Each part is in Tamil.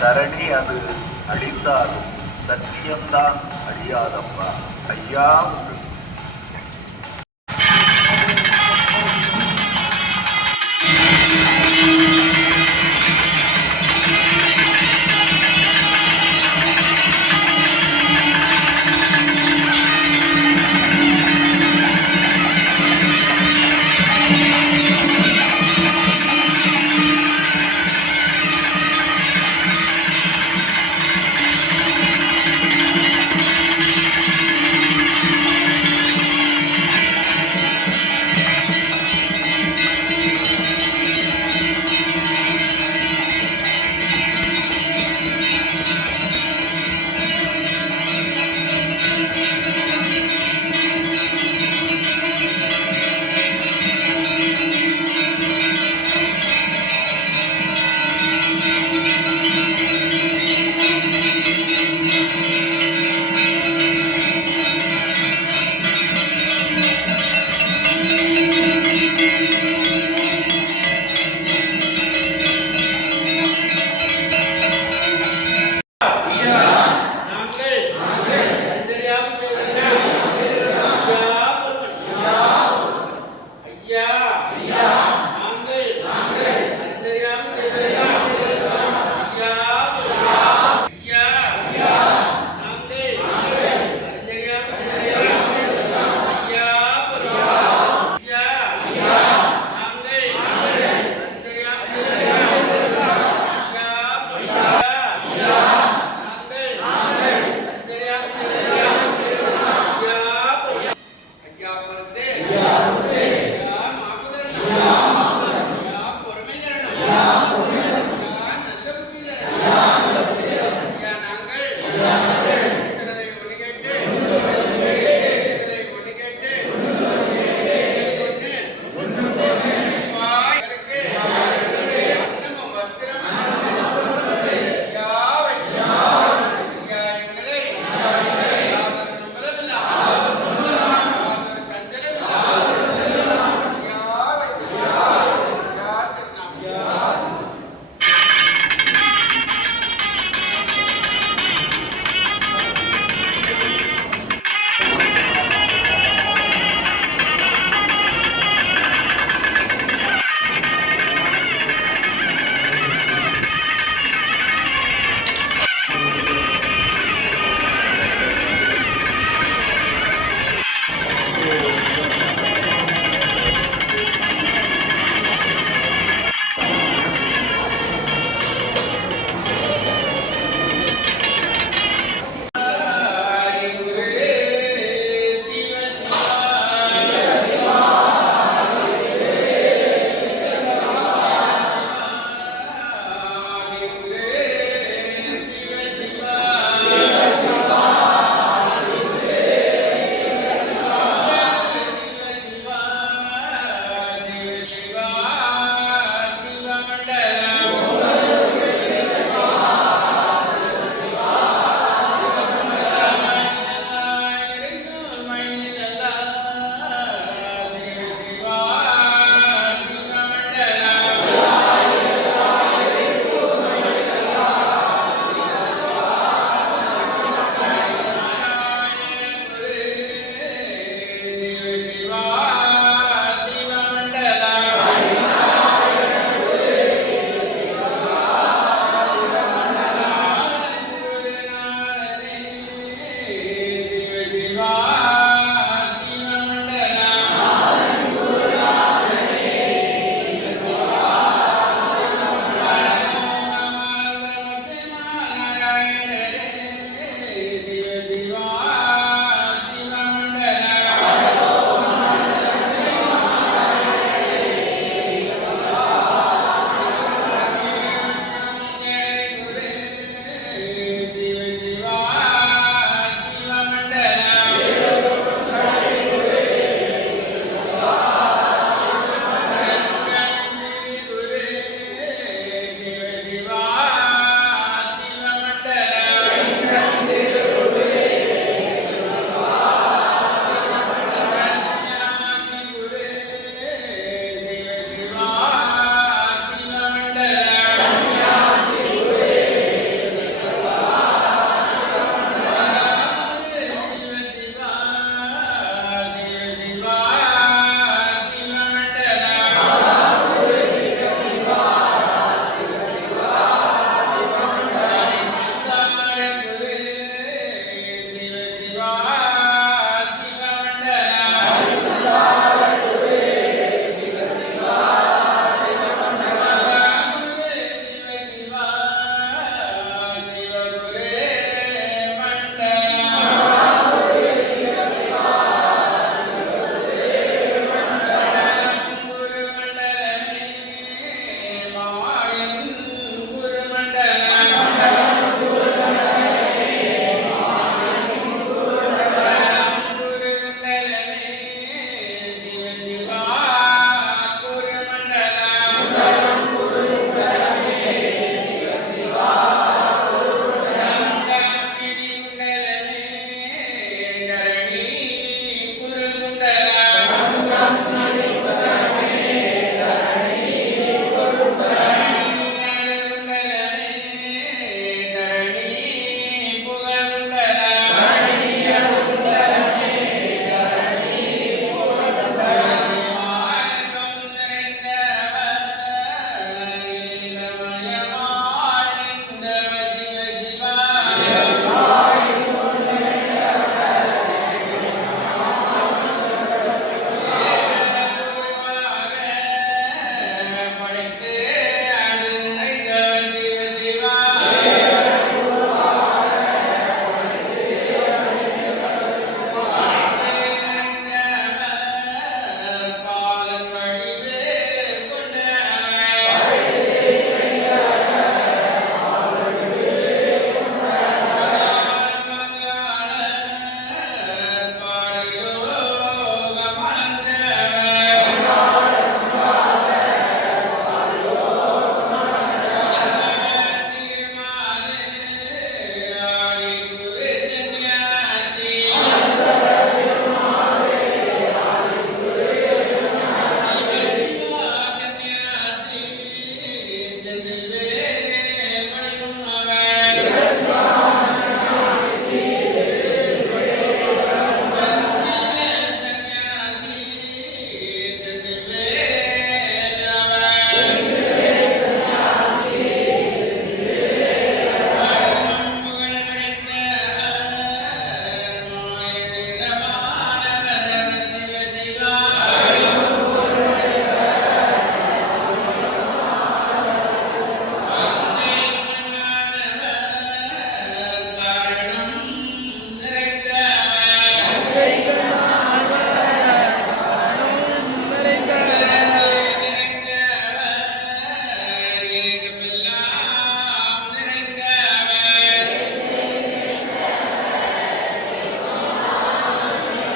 தரணி அது அடித்தாலும் சத்தியம்தான் அழியாதப்பா. ஐயா உண்டு. Yeah.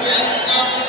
Thank you.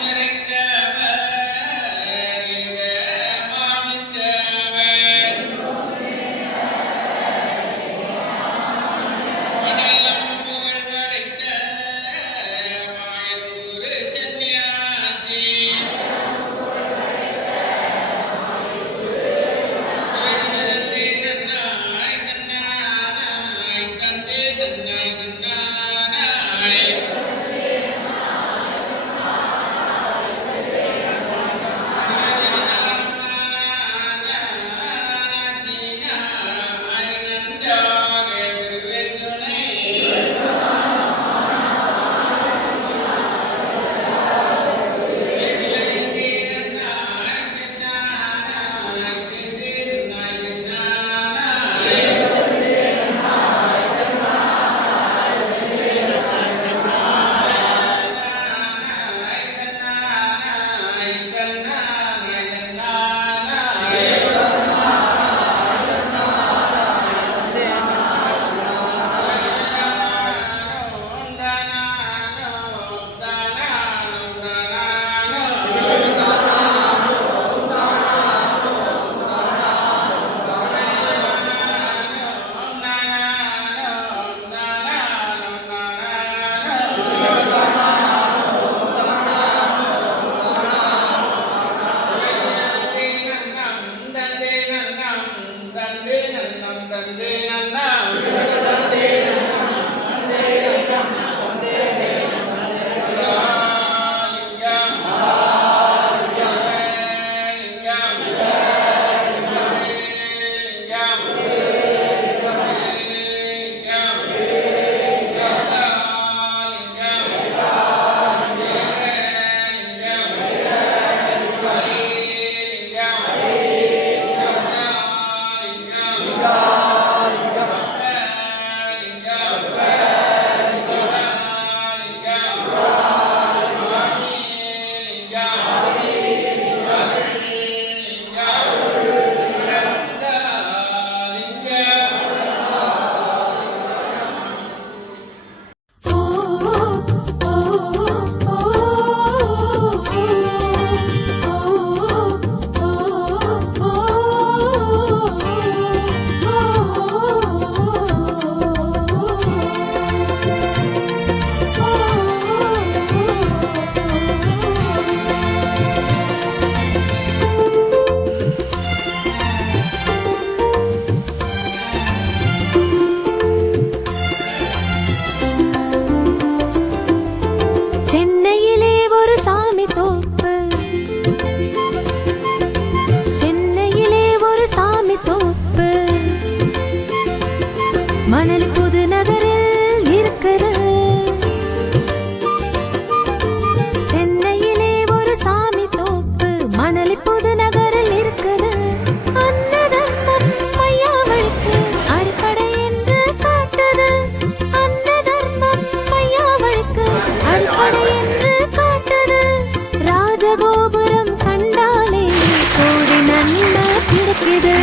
ചെയ്തേ